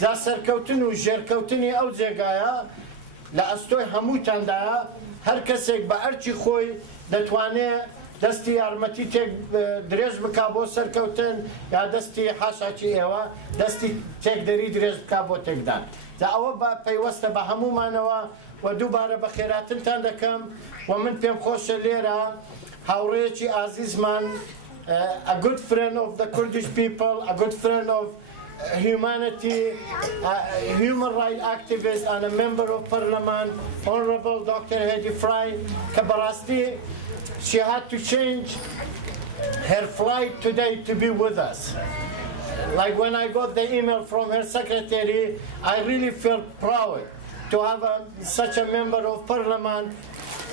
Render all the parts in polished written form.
جا سەرکەوتن و ژێرکەوتنی ئەو جێگایە لە ئەستۆی هەمووتاندایە هەر کەسێک بە ئەرکی خۆی دەتوانێت دەستی یارمەتی تێک درێژ بکا بۆ سەرکەوتن یا دەستی حاشاکی ئێوە دەستی تێکدەری درێژ بکا بۆ تێکدان جا ئەوە پەیوەستە بە هەمومانەوە و دووبارە بە خێراتنتان دەکەم و من پێم خۆشە لێرە هاوڕێیەکی ئازیزمان a good friend of the Kurdish people, a good friend of humanity, a human rights activist and a member of parliament, Honorable Dr. Hedi Fry Kabarasti. She had to change her flight today to be with us. Like when I got the email from her secretary, I really felt proud to have such a member of parliament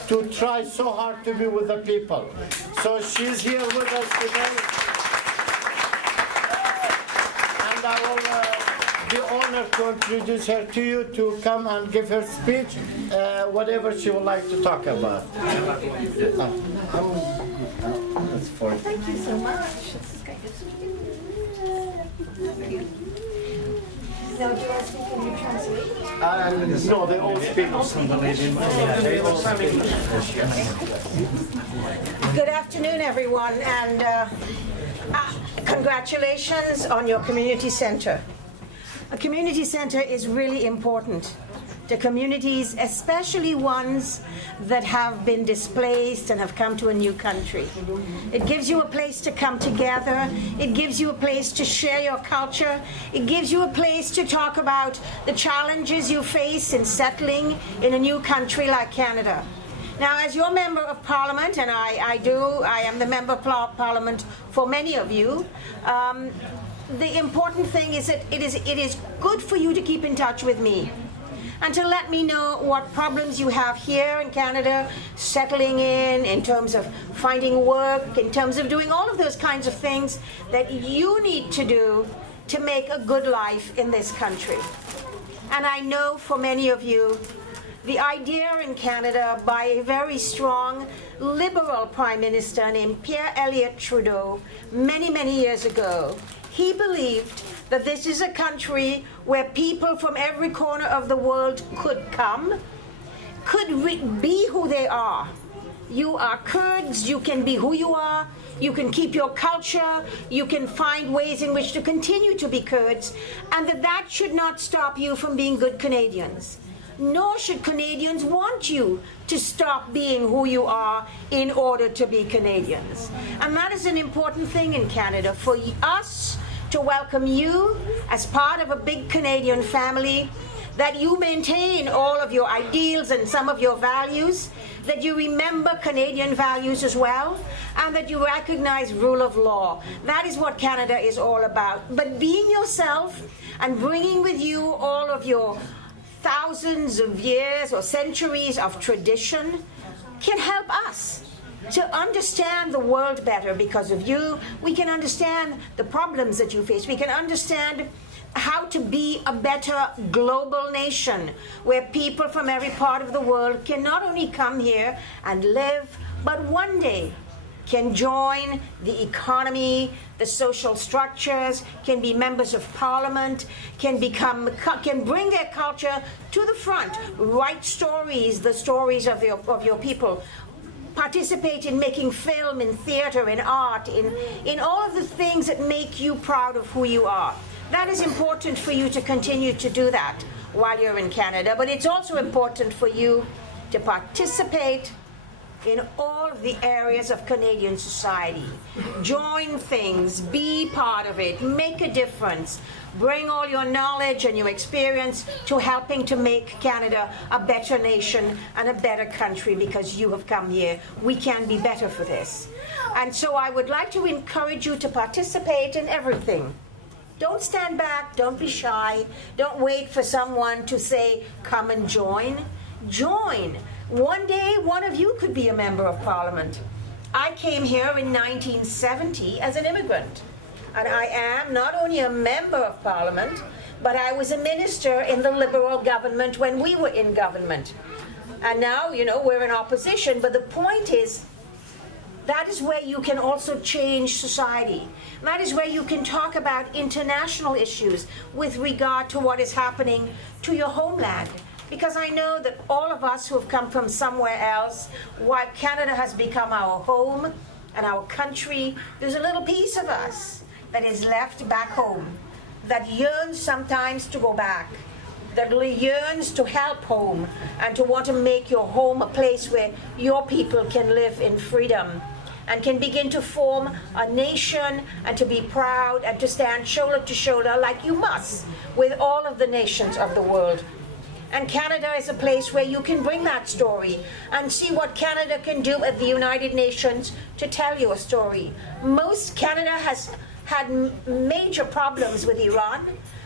to try so hard to be with the people. So she's here with us today. And I will be honored to introduce her to you to come and give her speech, whatever she would like to talk about. That's for you. Thank you so much. Now, do I speak in your translation? No, they all speak. Good afternoon, everyone, and congratulations on your community center. A community center is really important to communities, especially ones that have been displaced and have come to a new country. It gives you a place to come together. It gives you a place to share your culture. It gives you a place to talk about the challenges you face in settling in a new country like Canada. Now, as your member of parliament, and I am the member of parliament for many of you, the important thing is that it is good for you to keep in touch with me and to let me know what problems you have here in Canada, settling in terms of finding work, in terms of doing all of those kinds of things that you need to do to make a good life in this country. And I know for many of you, the idea in Canada by a very strong liberal Prime Minister named Pierre Elliott Trudeau many, many years ago, he believed that this is a country where people from every corner of the world could come, could be who they are. You are Kurds, you can be who you are, you can keep your culture, you can find ways in which to continue to be Kurds, and that should not stop you from being good Canadians. Nor should Canadians want you to stop being who you are in order to be Canadians. And that is an important thing in Canada, for us to welcome you as part of a big Canadian family, that you maintain all of your ideals and some of your values, that you remember Canadian values as well, and that you recognize rule of law. That is what Canada is all about. But being yourself and bringing with you all of your thousands of years or centuries of tradition can help us to understand the world better. Because of you, we can understand the problems that you face. We can understand how to be a better global nation where people from every part of the world can not only come here and live, but one day can join the economy, the social structures, can be members of parliament, can bring their culture to the front, write stories, the stories of your people, participate in making film, in theater, in art, in all of the things that make you proud of who you are. That is important for you to continue to do that while you're in Canada, but it's also important for you to participate in all of the areas of Canadian society. Join things, be part of it, make a difference, bring all your knowledge and your experience to helping to make Canada a better nation and a better country, because you have come here. We can be better for this. And so I would like to encourage you to participate in everything. Don't stand back, don't be shy, don't wait for someone to say, come and join. Join. One day, one of you could be a member of parliament. I came here in 1970 as an immigrant, and I am not only a member of parliament, but I was a minister in the Liberal government when we were in government. And now, you know, we're in opposition, but the point is, That is where you can also change society. That is where you can talk about international issues with regard to what is happening to your homeland. Because I know that all of us who have come from somewhere else, while Canada has become our home and our country, there's a little piece of us that is left back home, that yearns sometimes to go back, that yearns to help home and to want to make your home a place where your people can live in freedom and can begin to form a nation and to be proud and to stand shoulder to shoulder like you must with all of the nations of the world. And Canada is a place where you can bring that story and see what Canada can do at the United Nations to tell you a story. Canada has had major problems with Iran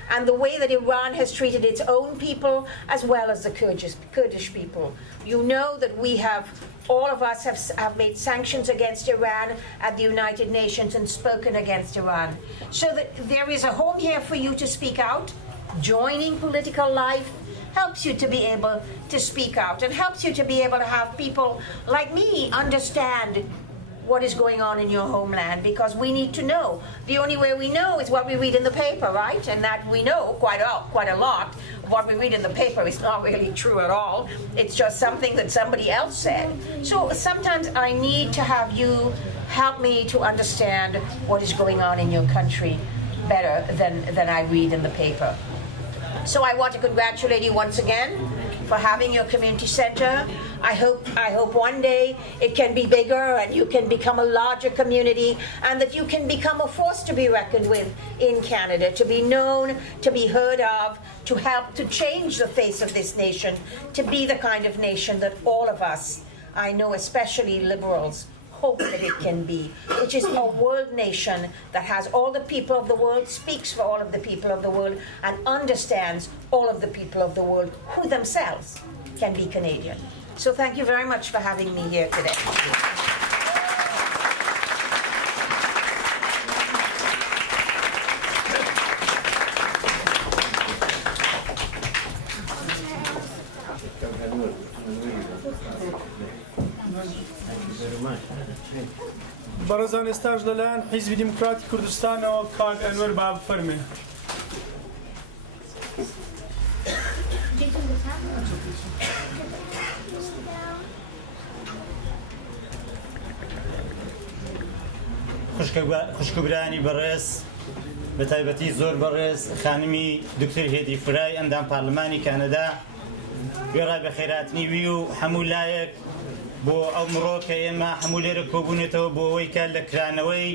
and the way that Iran has treated its own people as well as the Kurdish people. You know that all of us have made sanctions against Iran at the United Nations and spoken against Iran. So that there is a home here for you to speak out. Joining political life helps you to be able to speak out and helps you to be able to have people like me understand what is going on in your homeland, because we need to know. The only way we know is what we read in the paper, right? And that we know quite a lot of what we read in the paper is not really true at all. It's just something that somebody else said. So sometimes I need to have you help me to understand what is going on in your country better than I read in the paper. So I want to congratulate you once again for having your community center. I hope one day it can be bigger and you can become a larger community and that you can become a force to be reckoned with in Canada, to be known, to be heard of, to help to change the face of this nation, to be the kind of nation that all of us, I know especially Liberals, hope that it can be, which is a world nation that has all the people of the world, speaks for all of the people of the world, and understands all of the people of the world who themselves can be Canadian. So thank you very much for having me here today. برزان استاج للان حزب ديمقراطي كردستان وكاد انور باب فرمي خوشکبرانی بەڕێز بە تایبەتی زۆر بەڕێز خانمی دکتۆر هێدی فرای ئەندام پارلەمانی کانەدا گوێڕای بە خێراتنی وی و هەموو لایەک بۆ ئەو مرۆ کە ئێمە هەموو لێرە کۆبوونێتەوە بۆ ئەوەی کە لە کرانەوەی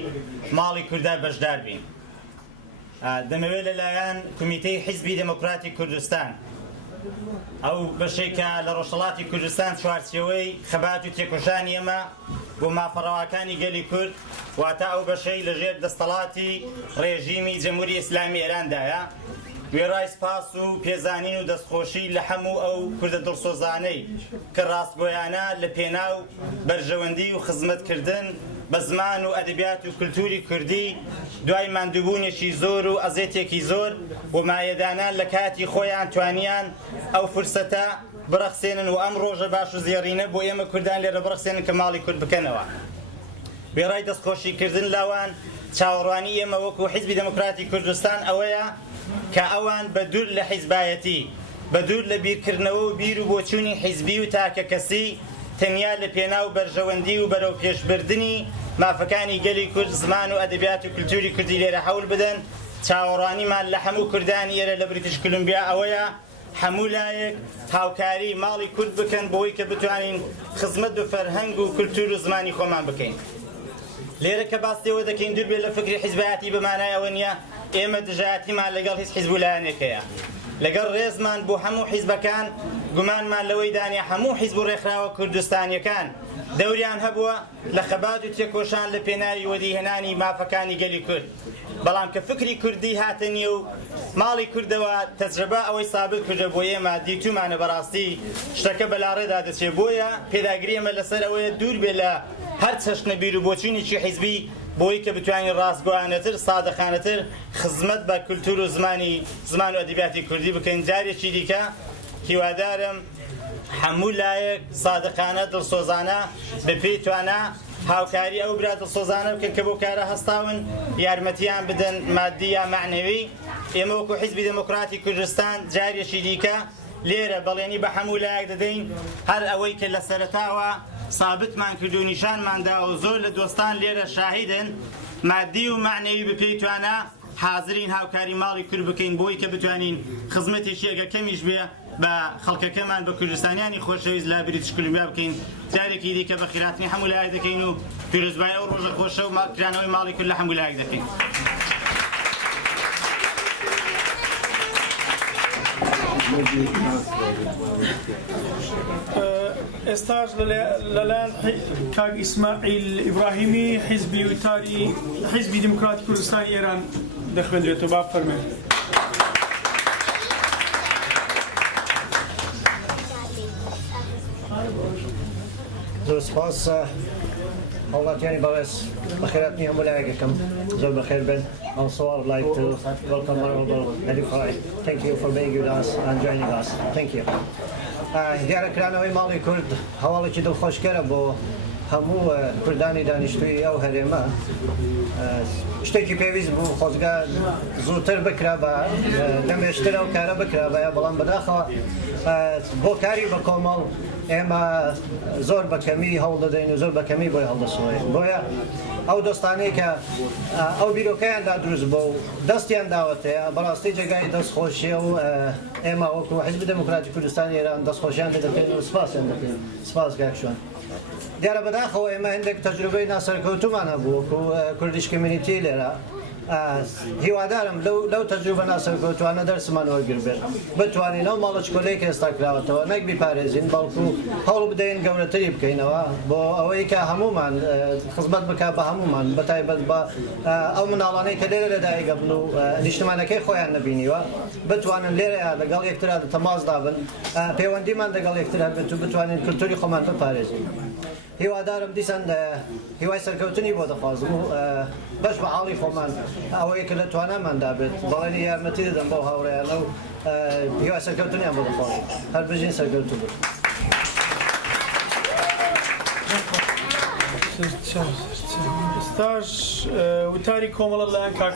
ماڵی کووردا بەشدار بین. دەمەوێت لەلایەن کمیتەی حیزبی دموکراتی کوردستان ئەو بەشێکە لە ڕۆژهەڵاتی کوردستان چوارچێوەی خەبات و تێکۆشانی ئێمە بۆ مافەڕەواکانی گەلی کورد واتە ئەو بەشەی لەژێر دەستەڵاتی ڕێژیمی جەمهوری ئیسلامی ئێراندایە وێڕای سپاس و پێزانین و دەستخۆشی لە هەموو ئەو کوردە دڵسۆزانەی کە ڕاستگۆیانە لە پێناو بەرژەوەندی و خزمەتکردن بە زمان و ئەدەبیات و کولتوری کوردی دوای ماندووبوونێکی زۆر و ئەزێتێکی زۆر و مایەدانان لە کاتی خۆیان توانیان ئەو فرسەتە بڕەخسێنن و ئەم ڕۆژە باش و زێڕینە بۆ ئێمە کوردان لێرە بڕەخسێنن کە ماڵی کورد بکەنەوە. وێڕای دەستخۆشیکردن لاوان چاوەڕوانی ئێمە وەکو حیزبی دموکراتی کوردستان ئەوەیە کە ئەوان بە دوور لە حیزبایەتی بە دوور لە بیرکردنەوە و بیر و بۆچوونی حیزبی و تاکە کەسی تەنیا لە پێناو بەرژەوەندی و بەرەو پێشبردننی مافەکانی گەلی کورد زمان و ئەدەبیات و کولتوری کوردی لێرە هەوڵ بدەن. چاوەڕوانیمان لە هەموو کوردانی ئێرە لە بریتیش کولومبیا ئەوەیە هەموو لایەک هاوکاری ماڵی کورد بکەن بۆی کە بتوانین خزمەت و فەرهەنگ و کولتور و زمانی خۆمان بکەین. لێرە کە باستەوە دەکەین دوور بێت لە فکری حیزبایەتی بەمانای ئەوە نییە ئێمە دژایەتیمان لەگەڵ هیچ حیزب لایەنێکەیە. لەگەڵ ڕێزمان بۆ هەموو حیزبەکان گومانمان لەوەی دانیا هەموو حیزب و ڕێکخراوە کوردستانیەکان دەوریان هەبووە لە خەبات و تێکۆشان لە پێناوی وەدیهێنانی مافەکانی گەلی کورد. بەڵام کە فکری کوردی هاتە نیە و ماڵی کوردەوە تەجربە ئەوەی سابت کردە بۆ ئێمە دیتومانە بەڕاستی شتەکە بەلاڕێدا دەچێت. بۆیە پێداگری ئێمە لەسەر ئەوەیە دوور بێ لە هەر چەشنە بیر و بۆچوونێکی حیزبی بۆی کە بتوانین ڕاستگۆیانەتر سادەخانەتر خزمەت بە کولتور و زمان و ئەدەبیاتی کوردی بکەین. جارێکی دیکە هیوادارم هەموو لایەک سادەخانە دڵسۆزانە بە پێی توانە هاوکاری ئەو براتە سۆزانە بکەن کە بۆ کارە هەستاون یارمەتیان بدەن مادی یا معنەوی. ئێمە وەکو حیزبی دموکراتی کوردستان جارێکی دیکە لێرە بەڵێنی بە هەموو لایەک دەدەین هەر ئەوەی کە لە سەرەتاوە سابتمان کرد و نیشانماندا و زۆر لە دۆستان لێرە شاهیدن مادی و معنەوی بپێی توانە حاضرین هاوکاری ماڵی کورد بکەین بۆی کە بتوانین خزمەتێکی ئەگە کەمیش بێ بە خەڵکەکەمان بە کوردستانیانی خۆشەویست لا بریتیش کولومبیا بکەین جارێکی دیکە بە خیراتنی هەموو لایەک دەکەین و پیرۆزبایی ئەو ڕۆژە خۆشە و کرانەوەی ماڵی کورد لە هەموو لایەک دەکەین. ئێستاش لەلایەن کاک ئیسماعیل ئیبراهیمی حیزبی وتاری حیزبی دموکراتی کوردستانی ئێران دەخوێندرێتەوە با بفەرمێن. زۆر سپاس هەوڵاتیانی بەڕێز بەخێراتنی هەموو لایەکەکەم زۆر بەخێر بن. Also, I would like to welcome Honorable Hadi Farai. Thank you for being with us and joining us. Thank you. دیارە کرانەوەی ماڵی کورد هەواڵێکی دڵخۆشکەرە بۆ هەموو کوردانی دانیشتووی ئەو هەرێمە. شتێکی پێویست بوو خۆزگا زووتر بکرا بە لەمێشتر ئەو کارە بکرا بەیە بەڵام بەداخەوە بۆ کاری بە کۆمەڵ ئێمە زۆر بەکەمی هەوڵ دەدەین و زۆر بەکەمی بۆی هەڵدەسوڵێن. بۆیە ئەو دۆستانەی کە ئەو بیرۆکەیاندا دروست بوو و دەستیان داوەتەیە بەڕاستی جێگای دەستخۆشیە و ئێمە وەکو حیزبی دموکراتی کوردستانی ئێران دەستخۆشیان دەکەین و سپاسیان دەکەین. سپاس گاکشوان. دیارە بەداخەوە ئێمە هەندێک تەجروبەی ناسەرکەوتومان هەبوو وەکو کوردیش کمیونیتی لێرە. هیوادارم لەو تەجروبە ناسەرکەوتوانە دەرسمان وەرگربێت بتوانین ئەو ماڵەچکۆلەی کە ئێستا کراوەتەوە نەک بیپارێزین بەڵکو هەوڵ بدەین گەورەتری بکەینەوە بۆ ئەوەی کە هەمومان خزمەت بکات بە هەمومان بەتایبەت بە ئەو مناڵانەی کە لێرە لەدایکە بن و نیشتمانەکەی خۆیان نەبینیوە بتوانن لێرە لەگەڵ یەکترا تەماسدا بن پەیوەندیمان لەگەڵ یەکترا بێت و بتوانین کولتوری خۆمان بپارێزین. هیوادارم دیسان هیوای سەرکەوتنی بۆ دەخوازم و بەش بە حاڵی خۆمان ئەوەیە کە لە تواناماندا بێت بەڵێنی یارمەتی دەدەم بۆ هاوڕێیانە و هیوای سەرکەوتنیان بۆ دەخوازم هەر بژین سەرکەوتوو بێت. ئێستاش وتاری کۆمەڵە لەلایەن کاک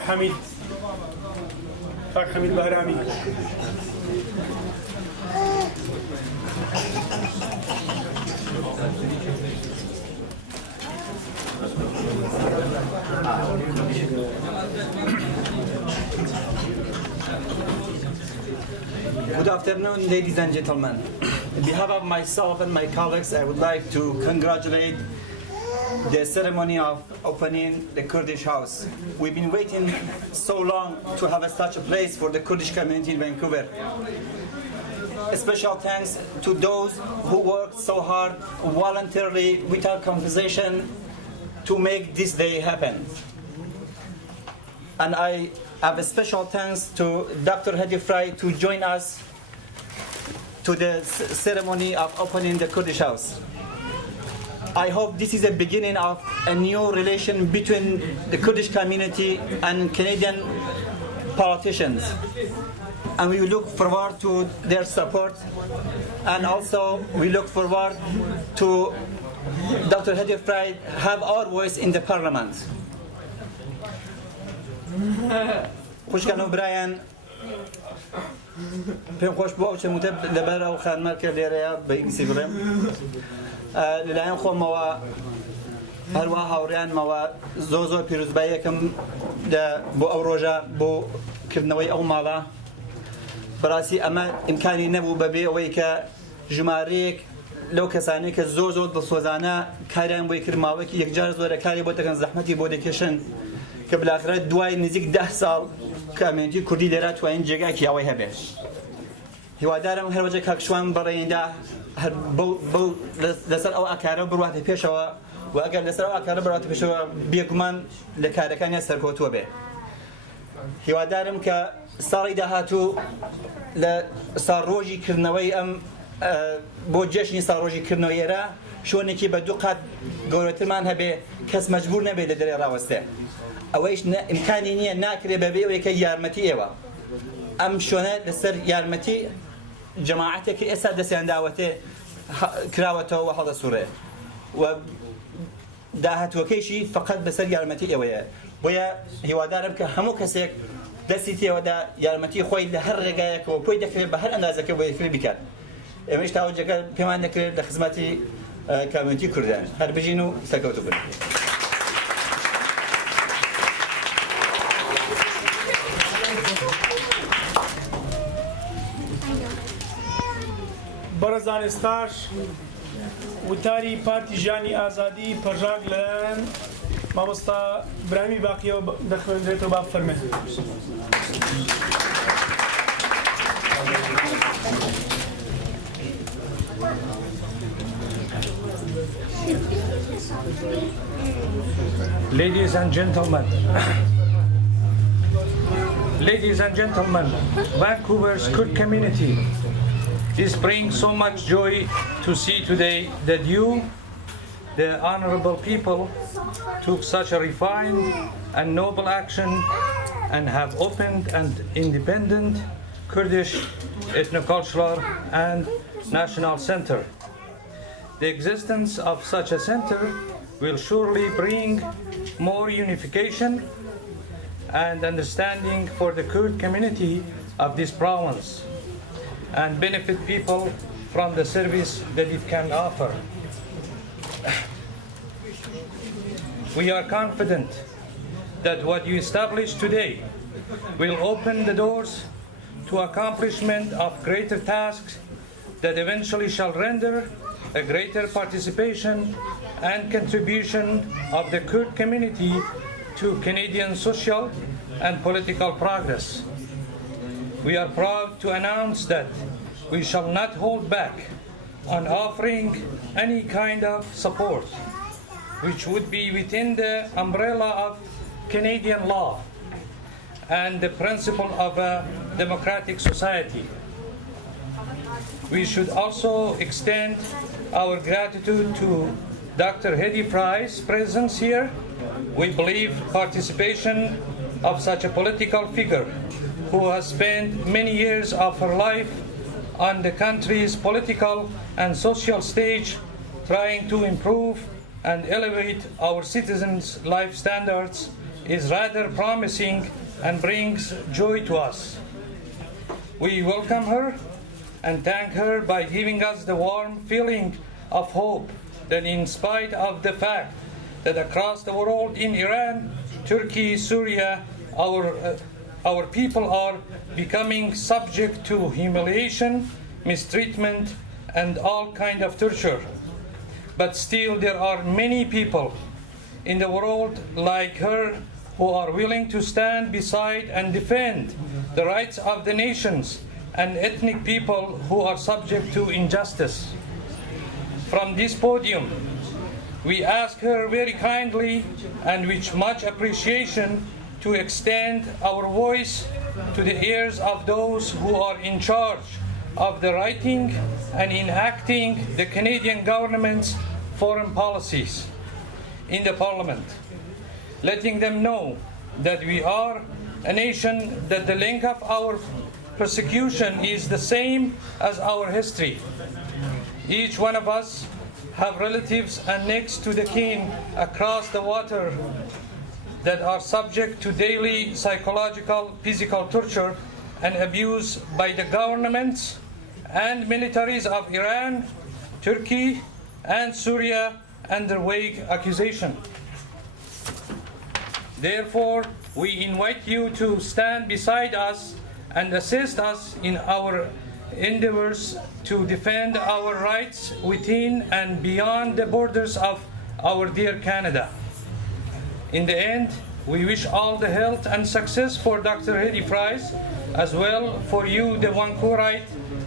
حەمید بەهرامی. Good afternoon, ladies and gentlemen. On behalf of myself and my colleagues, I would like to congratulate the ceremony of opening the Kurdish house. We've been waiting so long to have such a place for the Kurdish community in Vancouver. A special thanks to those who worked so hard voluntarily without compensation to make this day happen. And I have a special thanks to Dr. Hadi Farai to join us to the ceremony of opening the Kurdish house. I hope this is a beginning of a new relation between the Kurdish community and Canadian politicians. And we look forward to their support, and also we look forward to Dr. Hadi Farai have our voice in the parliament. خوشکان و برایان پێم خۆش بوو ئەو چەموتە لەبەر ئەو خانمەر کە لێرەیە بە ئینگلیسی بڵێم لەلایەن خۆمەوە هەروە هاوڕێیانمەوە زۆر پیرۆزباییەکەم بۆ ئەو ڕۆژە بۆ کردنەوەی ئەو ماڵە بەڕاستی ئەمە ئیمکانی نەبوو بەبێ ئەوەی کە ژمارەیەک لەو کەسانەی کە زۆر دڵسۆزانە کاریان بۆی کرد ماوەیەکی یەکجار زۆرە کاری بۆ دەکەن زەحمەتی بۆ دەکێشن کە بلاخرە دوای نزیک 10 ساڵ کامیونیتی کوردی لێرە توانین جێگایکی ئەوەی هەبێت. هیوادارم هەروەجە کاکشوان بەڕێنیدا لەسەر ئەو ئاکارە بڕواتە پێشەوە و ئەگەر لەسەر ئەو ئاکارە بڕاتە پێشەوە بێگومان لە کارەکانیان سەرکەوتووە بێ. هیوادارم کە ساڵی داهاتوو لە ساڕۆژی کردنەوەی ئەم بۆ جێژنی ساڕۆژی کردنەوەی ئێرە شوێنێکی بە دوو قات گەورەترمان هەبێ کەس مەجبور نەبێت لە دەرێ ڕاوەستێ. ئەوەیش ئیمکانی نییە ناکرێ بەبێ ئەوەیەکە یارمەتی ئێوە. ئەم شوێنە لەسەر یارمەتی جەماعەتێکی ئێستا دەستیان داوەتێ کراوەتەوە و هەڵدەسوڕێ و داهاتوەکەیشی فقط بەسەر یارمەتی ئێوەیە بۆیە هیوادارم کە هەموو کەسێک دەستی تێوەدا یارمەتی خۆی لە هەر ڕێگایەکەوە بۆی دەکرێت بە هەر ئەندازەکە بۆ یەکتر بکات ئێمەش تاوەجەکە پێمان دەکرێت لە خزمەتی کامیونیتی کوردان هەر بژین و سەرکەوتوو بن. بەڕێزان ئێستاش وتاری پارتی ژیانی ئازادی پەژاگ لەلایەن مامۆستا برامی باقیەوە دەخوێنرێتەوە با بفەرمێ. Ladies and gentlemen, Vancouver's Kurd community is bringing so much joy to see today that you, the honorable people, took such a refined and noble action and have opened an independent Kurdish ethnocultural and national center. The existence of such a center will surely bring more unification and understanding for the Kurd community of this province and benefit people from the service that it can offer. We are confident that what you establish today will open the doors to accomplishment of greater tasks that eventually shall render a greater participation and contribution of the Kurd community to Canadian social and political progress. We are proud to announce that we shall not hold back on offering any kind of support which would be within the umbrella of Canadian law and the principle of a democratic society. We should also extend our gratitude to Dr. Hedy Fry's presence here. We believe participation of such a political figure who has spent many years of her life on the country's political and social stage trying to improve and elevate our citizens' life standards is rather promising and brings joy to us. We welcome her and thank her by giving us the warm feeling of hope that in spite of the fact that across the world in Iran, Turkey, Syria, our people are becoming subject to humiliation, mistreatment, and all kind of torture. But still there are many people in the world like her who are willing to stand beside and defend the rights of the nations and ethnic people who are subject to injustice. From this podium, we ask her very kindly and with much appreciation to extend our voice to the ears of those who are in charge of the writing and enacting the Canadian government's foreign policies in the Parliament, letting them know that we are a nation that the length of our persecution is the same as our history. Each one of us have relatives and next to the kin across the water that are subject to daily psychological, physical torture and abuse by the governments and militaries of Iran, Turkey, and Syria under vague accusation. Therefore, we invite you to stand beside us and assist us in our endeavors to defend our rights within and beyond the borders of our dear Canada. In the end, we wish all the health and success for Dr. Hedy Fry, as well for you, the Vancouverite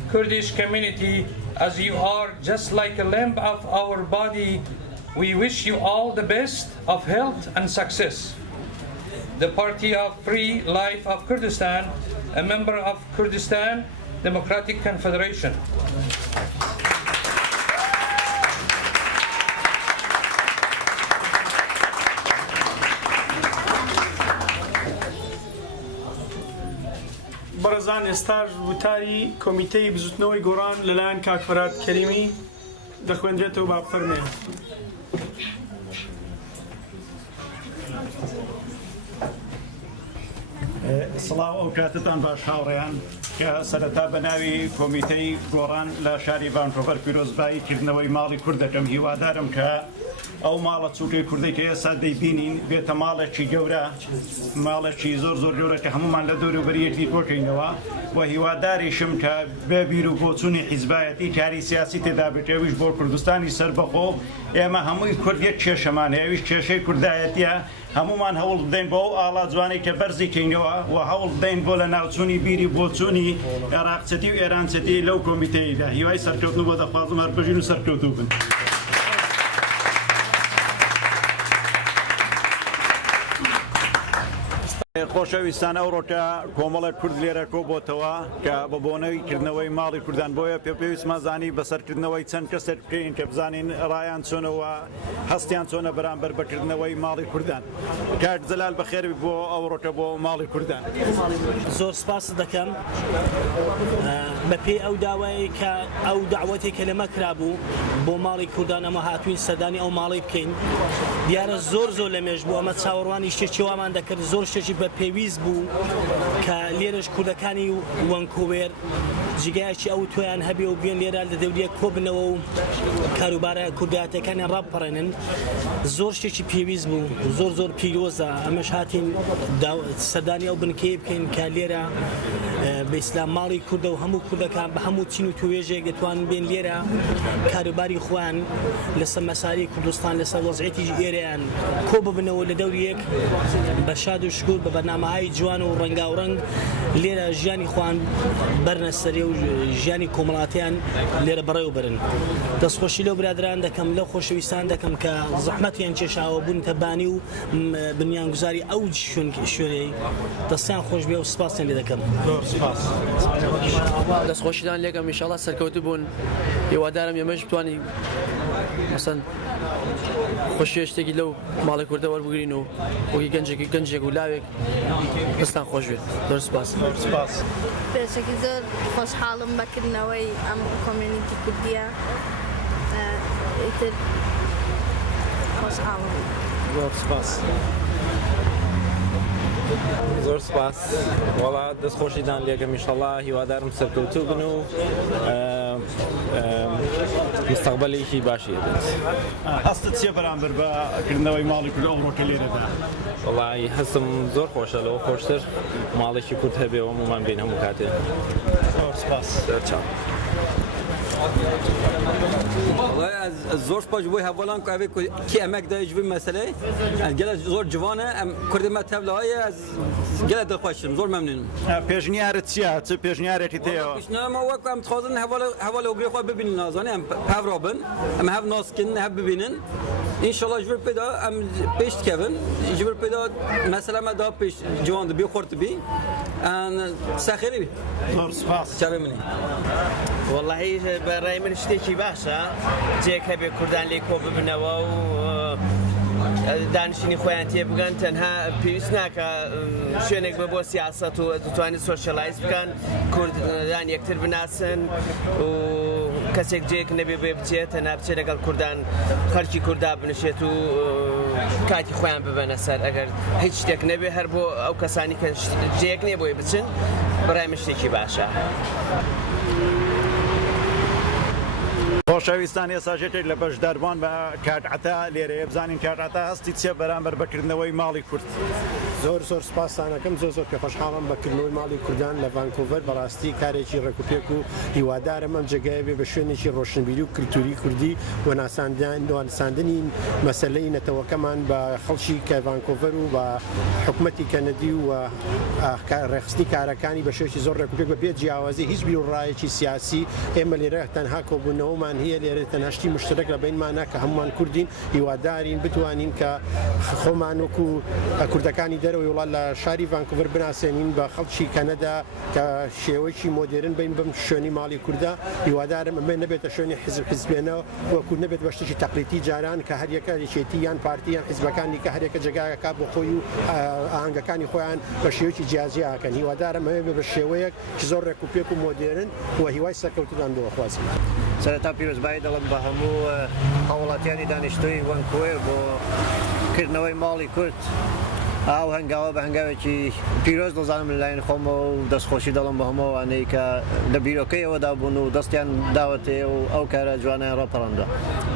Kurdish community, as you are just like a limb of our body. We wish you all the best of health and success. The Party of Free Life of Kurdistan, a member of Kurdistan Democratic Confederation. بەڕێزان ئێستاش وتاری کۆمیتەی بزوتنەوەی گۆڕان لەلایەن کاک فەراد کەریمی دەخوێنرێتەوە با بفەرمێ. سڵاو ئەو کاتتان باش هاوڕێیان کە سەرەتا بە ناوی کۆمیتەی گۆڕان لە شاری ڤانکۆڤەر پیرۆزبایی کردنەوەی ماڵی کورد دەکەم هیوادارم کە ئەو ماڵە چووکەی کوردی کە ئێستا دەیبینین بێتە ماڵێکی گەورە ماڵێکی زۆر گەورە کە هەمومان لە دەوروبەریەکی تۆکەینەوە و هیواداریشم کە بێ بیر و بۆچوونی حیزبایەتی کاری سیاسی تێدا بێتەویش بۆ کوردستانی سەربەخۆ ئێمە هەمووی کورد یەک کێشەمان هەیەویش کێشەی کوردایەتیە هەمومان هەوڵ بدەین بۆ ئەو ئاڵا جوانەی کە بەرزی کەینەوە و هەوڵ بدەین بۆ لە ناوچوونی بیری بۆچوونی عێراقچەتی و ئێرانچەتی لەو کۆمیتەیەدا هیوای سەرکەوتن بۆ دەخوازم هەربژین و سەرکەوتوو بن. خۆشەویستان ئەوڕۆکە کۆمەڵە کورد لێرە کۆبۆتەوە کە بە بۆنەوەی کردنەوەی ماڵی کوردان بۆیە پێویستمان زانی بەسەرکردنەوەی چەند کەسێک بکەین کە بزانین ڕایان چۆنەوە هەستیان چۆنە بەرامبەر بەکردنەوەی ماڵی کوردان. کاک جەلال بەخێر بۆ ئەوڕۆکە بۆ ماڵی کوردان. زۆر سپاس دەکەم بەپێی ئەو داوایی کە ئەو داوەتی کە لەمە کرابوو بۆ ماڵی کوردان ئەمە هاتوین سەردانی ئەو ماڵی بکەین دیارە زۆر لەمێژ بوو ئەمە چاوەڕوانی شتێکی وامان دەکرد زۆر شتێکی بە پێویست بوو کە لێرەش کوردەکانی ڤانکۆڤەر جگایەکی ئەو تۆیان هەبێ و بێن لێرە لە دەوریە کۆبنەوە و کاروبارە کوردایەتەکانیان ڕابپەڕێنن زۆر شتێکی پێویست بوو زۆر پیرۆزە ئەمەش هاتین سەردانی ئەو بنکەی بکەین کە لێرە بە ئیسلام ماڵی کوردە و هەموو کوردەکان بە هەموو چین و توێژێک دەتوانن بێن لێرە کاروباری خۆیان لەسەر مەساری کوردستان لەسەر وەزعیەتی ئێرەیان کۆ ببنەوە لە دەوریەک بە شاد و شکور بە بەرنامەهای جوان و ڕەنگاوڕەنگ لێرە ژیانی خۆیان بەرنە سەرێ و ژیانی کۆمەڵاتیان لێرە بەڕێوە برن. دەستخۆشی لەو برادران دەکەم لەو خۆشەویستان دەکەم کە زەحمەتیان کێشاوە بوون تەبانی و بنیانگوزاری ئەو شوێنەی دەستیان خۆش بێ و سپاسیان لێ دەکەم. دەستخۆشیدان لێکم ئینشاڵڵا سەرکەوتوو بوون هیوادارم ئێمەش بتوانی مەسەن خۆشیە شتێکی لەو ماڵی کوردە وەربگرین و وەکی گەنجێک و لاوێک دەستان خۆش بێت. زۆر سپاس. پێشێکی زۆر خۆشحاڵم بەکردنەوەی ئەم کۆمیونیتی کوردیە ئیتر خۆشحاڵم. زۆر سپاس. زۆر سپاس وەڵا دەستخۆشیدان لێگەم ئینشەڵڵا هیوادارم سەرکەوتوو بن و مستەقبەلێکی باشی هەبێت. هەستت چییە بەرامبەر بەکردنەوەی ماڵی کورد ئەوڕۆکە لێرەدا؟ وەڵی هەستم زۆر خۆشە لەوە خۆشتر ماڵێکی کورد هەبێ و هەموومان بین هەموو کاتێ. زۆر سپاس. زۆر سپاس بۆی هەواڵان کاوێ کی ئەمەک دایش بێ مەسەلەی گەلە زۆر جوانە ئەم کوردمە تەبلەوەیە گەلە دڵخۆشم زۆر مەمنونم. پێشنیارت چییە؟ چ پێشنیارێکی تێەوە؟ پێشنیارمە وەک ئەم دخوازن هەواڵە وگرێ خۆ ببینن نازانێ ئەم پاڤڕا بن ئەم هەڤ ناسکن هەڤ ببینن ئینشەڵڵا ji vir pêda em pêş dikevin ji vir pêda mesela me daha pêş ciwan dibî xort dibî سەخێری زۆر سپاس. چاوێ منی وەڵاهی بەڕای من شتێکی باشە جێک هەبێ کوردان لێ کۆ ببنەوە و دانیشتنی خۆیان تێ بگەن تەنها پێویست ناکە شوێنێک بە بۆ سیاسەت و دەتوانێت سۆشەلایز بکەن کوردان یەکتر بناسن و کەسێک جێک نەبێ بێ بچێت تەنها بچێت لەگەڵ کوردان خەڵکی کووردا بنشێت و کاتی خۆیان ببەنە سەر ئەگەر هیچ شتێک نەبێ هەر بۆ ئەو کەسانی کە جێک نییە بۆی بچن بەڕای من شتێکی باشە. خۆشەویستان ێساژێتێک لە بەشداربوان بە کارعەتا لێرەیە بزانین کارعەتا هەستی چیە بەرامبەر بەکردنەوەی ماڵی کورد. زۆر سپاسانەکەم زۆر پێ خۆشحاڵم بەکردنەوەی ماڵی کوردان لە ڤانکۆڤەر بەڕاستی کارێکی ڕێکوپێک و هیوادارم ئەم جێگایە بێ بە شوێنێکی ڕۆشنبیری و کلتوری کوردی و ناساندنی مەسەلەی نەتەوەکەمان بە خەڵکی کە ڤانکۆڤەر و بە حکوومەتی کەنەدی و ڕێخستنی کارەکانی بە شێوەیەکی زۆر ڕێکوپێک بە بێ جیاوازی هیچ بیرڕایەکی سیاسی ئێمە لێرە تەنها کۆبوونەوەمان هەیە لێرە تەنهاشتی مشترک لە بینمانە کە هەمومان کوردین هیوادارین بتوانین کە خۆمان وەکو کوردەکانی دەرەوەی وڵات لە شاری ڤانکۆڤەر بناسێنین بە خەڵکی کەنەدا کە شێوەیەکی مۆدێرن بین بم شوێنی ماڵی کووردە هیوادارم ئەمە نەبێتە شوێنی حیزبێنەوە وەکو نەبێت بە شتێکی تەقلیدی جاران کە هەر یەکە یەکێتی یان پارتی یان حیزبەکانی کە هەر یەکە جێگایەکە بۆ خۆی و ئاهەنگەکانی خۆیان بە شێوەیەکی جیازی ئاکەن هیوادارم ئەمە بە شێوەیەک زۆر ڕێکوپێک و مۆدێرن و هیوای سەرکەوتنان بۆ خوازی. سەرەتا پیرۆزبایی دەڵم بە هەموو هاوڵاتیانی دانیشتووی ڤانکۆڤەر بۆ کردنەوەی ماڵی کورد ئاو هەنگاوە بە هەنگاوێکی پیرۆز دەزانم لەلایەن خۆمە و دەستخۆشی دەڵم بە هەمووانەی کە لە بیرۆکەیەوەدا بوون و دەستیان داوەتێ و ئەو کارە جوانیان ڕەپەڕەندا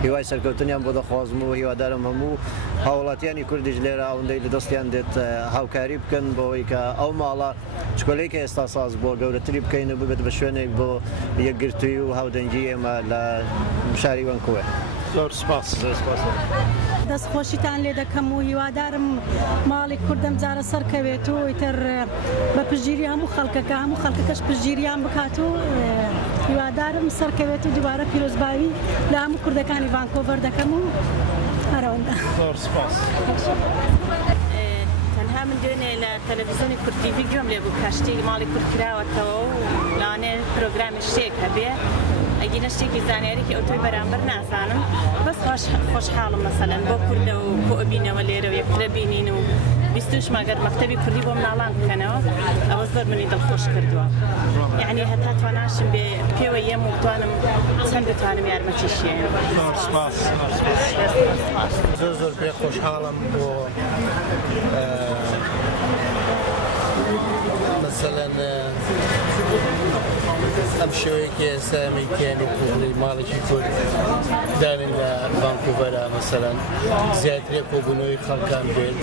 هیوای سەرکەوتنیان بۆ دەخوازم و هیوادارم هەموو هاوڵاتیانی کوردیش لێرە ئەوەندەی لە دەستیان دێت هاوکاری بکەن بۆەوەی کە ئەو ماڵە چکۆلەیەکە ئێستا ساز بۆ گەورەتری بکەین و ببێت بە شوێنێک بۆ یەکگرتووی و هاودەنگی ئێمە لە شاری وانکوڤەر. زۆر سپاس. دەستخۆشیتان لێ دەکەم و هیوادارم ماڵی کوردم جارە سەرکەوێت و ئیتر بە پشگیری هەموو خەڵکەکە هەموو خەڵکەکەش پشگیریان بکات و هیوادارم سەرکەوێت و دووبارە پیرۆزباوی لە هەموو کوردەکانی ڤانکۆڤەر دەکەم و هەرەوەندا. زۆر سپاس. تەنها من دوێنێ لە تەلەڤیزیۆنی کورد تیڤی گوێم لێ بوو کاشتی ماڵی کورد کراوەتەوە و لاوانێ پرۆگرامی شتێک هەبێ ئەگەنە شتێکی زانیاریکی ئەوتۆی بەرامبەر نازانم بەس خۆشحاڵم مەسەلەن بۆ کوردە و بۆ ئەبینەوە لێرە و یەکترە بینین و بیستوش ماگەر مەکتەبی کوردی بۆ مناڵان بکەنەوە ئەوە زۆر منی دڵخۆش کردووە یعنی هەتا تواناشم بێ پێوە یەم و بتوانم چەند بتوانم یارمەتیشیێن. زۆر سپاس. زۆر پێ خۆشحاڵم بۆ مثلەن ئەم شێوەیەکی ئێستا ئەمریکیانی کوردی ماڵێکی کورد دارن لە ڤانکوڤەرە مەسەلەن زیاتر کۆبوونەوەی خەڵکان بێت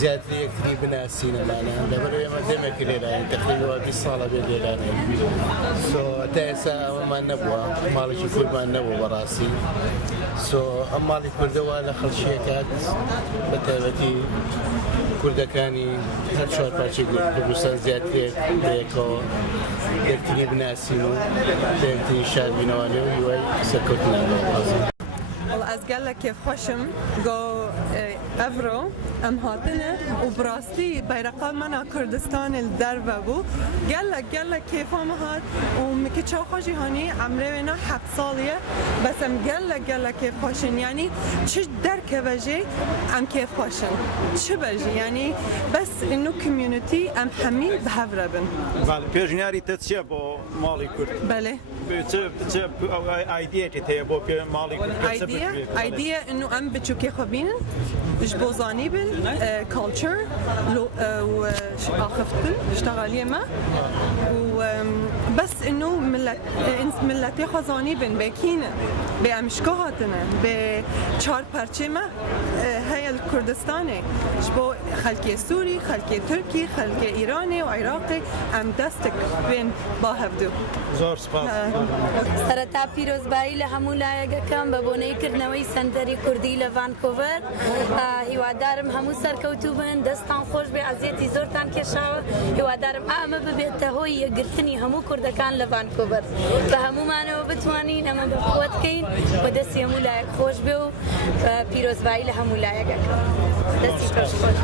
زیاتر یەکتری بناسینەمانە لەبەرەوەی ئێمە دەمێکی لێرانین تقریبا 20 ساڵە بێت لێرانین تا ئێستا ئەوەمان نەبووە ماڵێکی کوردمان نەبوو بەڕاستی ئەم ماڵی کوردەوە لە خەڵکیەکات بە تایبەتی کوردەکانی هەر چوار پارچەی کوردستان زیاترێت بەیەکەوە یەکتری بناسین و یەکتری شادبینەوە لێ و هیوای سەرکەوتنیان بەڕاستی. از گله که خوشم گو افرو ام هاتنه و براستی بیرقال منا کردستان در و بو گله کیفام هات و میگه چه خوشی هانی عمره ونا 7 سالیه بس ام گله کیف خوشن یعنی چه در که وجه ام کیف خوشن چه بجی یعنی بس اینو کمیونیتی ام همین به هفربن. بله پیشنهادی تسیه با مالی کرد. بله. چه ایده‌ای ته با مالی کرد. ایدیا انه ام بچوکی خوبینن اش بوزانی بن کالچر و آخفتن اشتغالی ما و بس انه ملتی خزانی بن بکینه به امشکاهاتنه به چهار پرچه ما هی الکردستانه شبو خلکی سوری خلکی ترکی خلکی ایرانی و عراقی ام دستک بین با هفدو. زور سپاس. سرتا پیروزبایی لهمو لایگەکەم بە بۆنەی کردنەوەی سەنتەری کوردی لە ڤانکۆڤەر هیوادارم هەموو سەرکەوتوو بن دەستان خۆش بێ ئازیەتی زۆرتان کێشاوە هیوادارم ئەمە ببێتە هۆی یەکگرتنی هەموو کوردەکان لە ڤانکۆڤەر بە هەمومانەوە بتوانین ئەمە بەقووەت بکەین و دەستی هەموو لایەک خۆش بێ و پیرۆزبایی لە هەموو لایەکەکە دەستی تۆش خۆش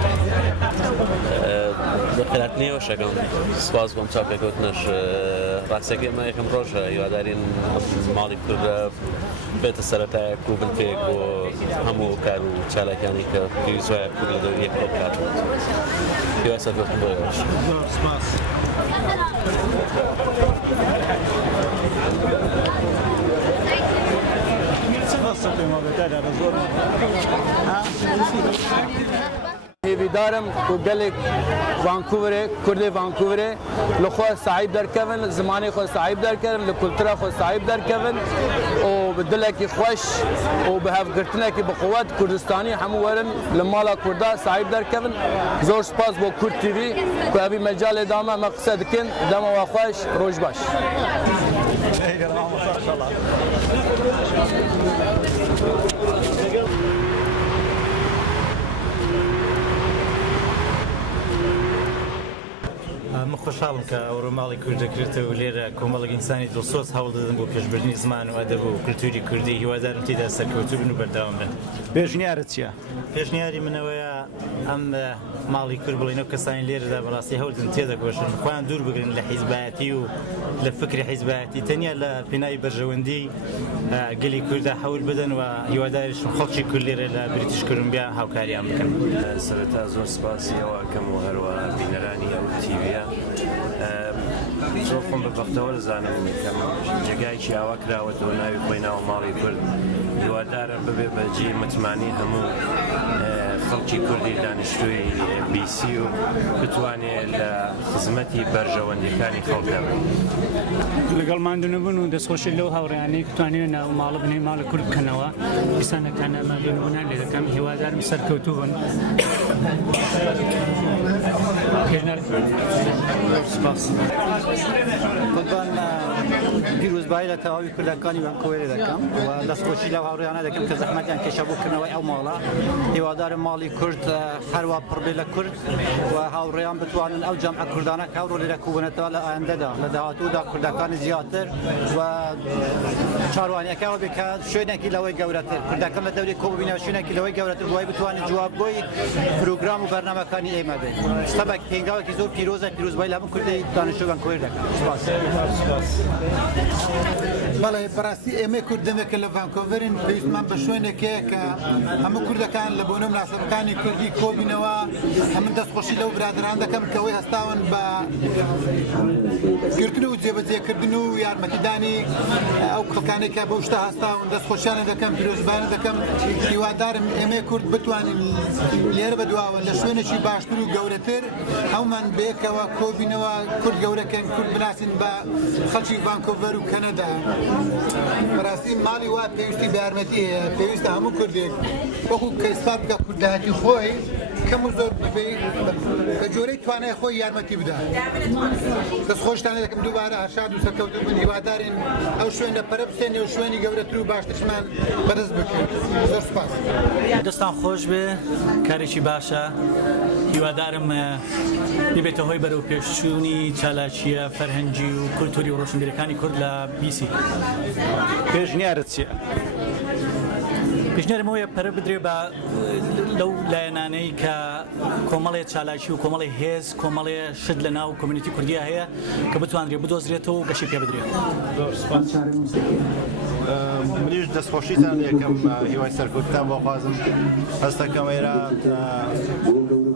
بەخێراتنیەوە شەکەم سپاس بۆم چاکەکەوتنەش ڕاستەکەی ئێمە یەکەم ڕۆژە هیوادارین ماڵی کوردە بێتە سەرەتایە و بنفێک بۆ هەموو کار و چالاکیانی کە پێویستوایە کورد لە دەوری یەک بکات هیوای سەرکەوتن بۆ ئێوەش. زۆر سپاس. هیویدارم و گلک ڤانکوڤرێ کوردی ڤانکوڤرێ لە خۆ ساحیب دەرکەون زمانی خۆ ساحیب دەرکەون لە کولتورا خۆ ساحیب دەرکەون و بە دلێکی خۆش و بە هەفگرتنێکی بەقووەت کوردستانی هەموو وەرن لە ماڵا کووردا ساحیب دەرکەون. زۆر سپاس بۆ کورد تیڤی کو ئەڤی مەجالێ داما ئەمە قسە دکەن دەمەوە خۆش ڕۆژ باش. من خۆشحاڵم کە ئەوڕۆ ماڵی کوورد دەکرێتەوە لێرە کۆمەڵێک ئینسانی دڵسۆز هەوڵ دەدەن بۆ پێشبردننی زمان و ئەدەب و کولتوری کوردی هیوادارم تێدا سەرکەوتوو بن و بەرداوام بن. پێشنیارت چییە؟ پێشنیاری منەوەیە ئەم ماڵی کورد بڵێنەوە کەسانی لێرەدا بەڕاستی هەوڵدن تێدەگۆشن خۆیان دوور بگرن لە حیزبایەتی و لە فکری حیزبایەتی تەنیا لە پێناوی بەرژەوەندی گەلی کووردا هەوڵ بدەن و هیواداریشم خەڵکی کورد لێرە لە بریتیش کۆلۆمبیا هاوکاریان بکەن. سەرەتا زۆر سپاسیەوە کەم و هەروە بینەرانی ئەو تیڤە زۆر خۆم بەبەختەوە دەزانم کەم جێگایکی ئاوا کراوەتەوە ناوی خۆی ناوە ماڵی کورد هیوادارم ببێ بەجێ متمانی هەموو خەڵکی کوردی دانیشتووی MBC و بتوانێت لە خزمەتی بەرژەوەندەکانی خەڵکە لەگەڵ ماندنەبوون و دەستخۆشی لەو هاوڕێیانەی توانێت ناو ماڵە بنێ ماڵە کورد بکەنەوە دیسانەکان ئەمەبوونە لێ دەکەم هیوادارم سەرکەوتوو بن پیرۆزبایی لە تەواوی کوردەکانی ڤانکوڤەر دەکەم و دەستخۆشی لەو هاوڕێیانە دەکەم کە زەحمەتیان کێشە بۆ کردنەوەی ئەو ماڵە هیوادارم ماڵی کورد هەروە پڕبێ لە کورد و هاوڕێیان بتوانن ئەو جەمعە کوردانە کە هەوڕۆ لێرە کوبنێتەوە لە ئایندەدا لە داهاتوودا کوردەکانی زیاتر و چاروانیەکەەوە بێ کە شوێنێکی لەوەی گەورەتر کوردەکەم لە دەوری کۆببینەوە شوێنێکی لەوەی گەورەتر بۆی بتوانێت جوابگۆی پروگرام و بەرنامەکانی ئێمە بێت شتەبێک پێنگاوێکی زۆر پیرۆزە پیرۆزبایی لە هەموو کوردی دانیشتووی ڤانکوڤەر دەکەم بەڵێ بەڕاستی ئێمە کوردەمێکە لە ڤانکوڤەرین پێویستمان بە شوێنێکەیە کە هەموو کوردەکان لە بۆنە مناسبەکانی کوردی کۆبینەوە هەمن دەستخۆشی لەو برادران دەکەم کەوەی هەستاون بە گرتن و جێبەجێکردن و یارمەتیدانی ئەو کڵکانێک کە بەو شتە هەستاون دەستخۆشیانە دەکەم پیرۆزبانە دەکەم هیوادارم ئێمە کورد بتوانین لێرە بەدواوە لە شوێنێکی باشتر و گەورەتر هەومان بێکەوە کۆبینەوە کورد گەورەکەن کورد بناسین بە خەڵکی ڤانکوڤەر و کەنەدا بەڕاستی ماڵی وا پێویستی بە یارمەتی هەیە پێویستە هەموو کوردێک وەکو کە ئیسپات بکە کوردایەتی خۆی کەم و زۆر بە جۆرەی توانای خۆی یارمەتی بدات دەستخۆشتانە دەکەم دووبارە هەرشاد و سەرکەوتن بن هیوادارین ئەو شوێنە پەرە بسێنێ و شوێنی گەورەتر و باشترشمان بەدەست بکەین زۆر سوپاس دەستان خۆش بێ کارێکی باشە هیوادارم ببێتە هۆی بەرەو پێشچوونی چالاکیە فەرهەنگی و کولتوری و ڕۆشنبیرەکانی کورد لە بیسی پێشنیارت چییە؟ پێشنیارمەوەیە پەرە بدرێ بە لەو لایەنانەی کە کۆمەڵێ چالاکی و کۆمەڵی هێز کۆمەڵێ شت لە ناو کۆمیونیتی کوردیە هەیە کە بتوانرێ بدۆزرێتەوە و گەشی پێ بدرێت منیش دەستخۆشیتان یەکەم هیوای سەرکەوتان بۆ خوازم هەستەکەم ئێرە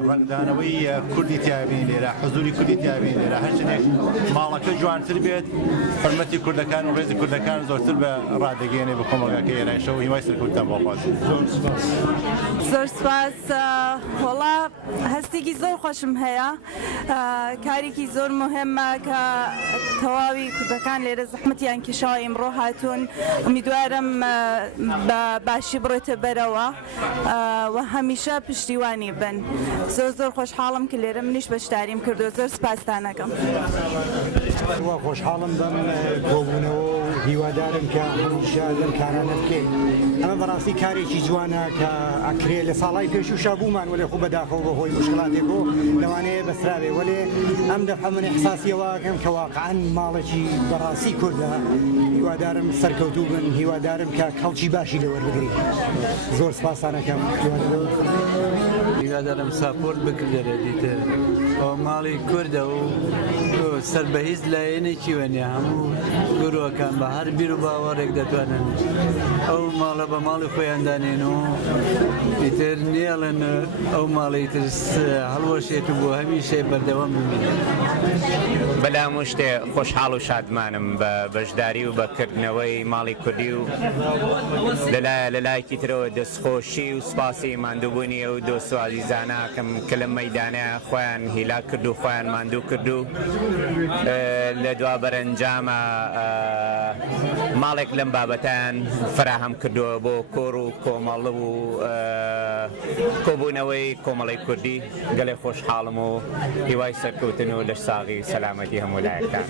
ڕنگدانەوەی کوردی تیابین لێرە حزوری کوردی تیابین لێرە هەرچنێک ماڵەکە جوانتر بێت حرمەتی کوردەکان و ڕێزی کوردەکان زۆرتر بە ڕادەگەێنێ بە کۆمەڵگەکە ئێرایشەوە هیوای سەرکەوتان بۆ خوازم زۆر سپاس وەڵا هەستێکی زۆر خۆشم هەیە کارێکی زۆر مهمە کە تەواوی کوردەکان لێرە زەحمەتیان کێشاوە ئیمڕۆ هاتوون امیدوارم بە باشی بڕێتە بەرەوە و هەمیشە پشتیوانی بن زۆر خۆشحاڵم کە لێرە منیش بەشداریم کردو زۆر سپاسدانەکەم خۆشحاڵم بەم کۆبوونەوە و هیوادارم کە هەمیشە لەم کارانە بکەین ئەمە بەڕاستی کارێکی جوانە کە ئەکرێ لە ساڵای پێش و شابوومان وەلێ خۆ بەداخەوە بە هۆی مشکلاتێک بۆ لەوانەیە بەسراوێ وەلێ ئەم دەفعە من ئیحساسیەوەکەم کە واقعاً ماڵێکی بەڕاستی کوردە هیوادارم سەرکەوتوو بن هیوادارم کە کەڵکی باشی لەوەربگری زۆر سپاسانەکەم هیوادارم ساپۆرت بکرێرە دیتر ئەو ماڵی کوردە و سەربەهیز لایەنێکی وەنیە هەموو گرۆکان بە هەر بیر و باوەڕێک دەتوانن ئەو ماڵە بە ماڵی خۆیان دانێن و ئیتر نێڵن ئەو ماڵی تر هەڵوەشێت و بۆ هەمیشەی بەردەوام ببینن بەلام شتێ خۆشحاڵ و شادمانم بە بەشداری و بەکردنەوەی ماڵی کوردی و لەلایەکی ترەوە دەستخۆشی و سپاسی ماندووبوونی و دۆست و عەزیزانەکەم کە لەم مەیدانەیە خۆیان هیلا کرد و خۆیان ماندوو کرد و لە دوا بەرەنجامە ماڵێک لەم بابەتیان فراهەم کردووە بۆ کۆڕ و کۆمەڵ و کۆبوونەوەی کۆمەڵی کوردی گەلێ خۆشحاڵم و هیوای سەرکەوتن و لە ساغی سەلامەتی هەموو لایەکان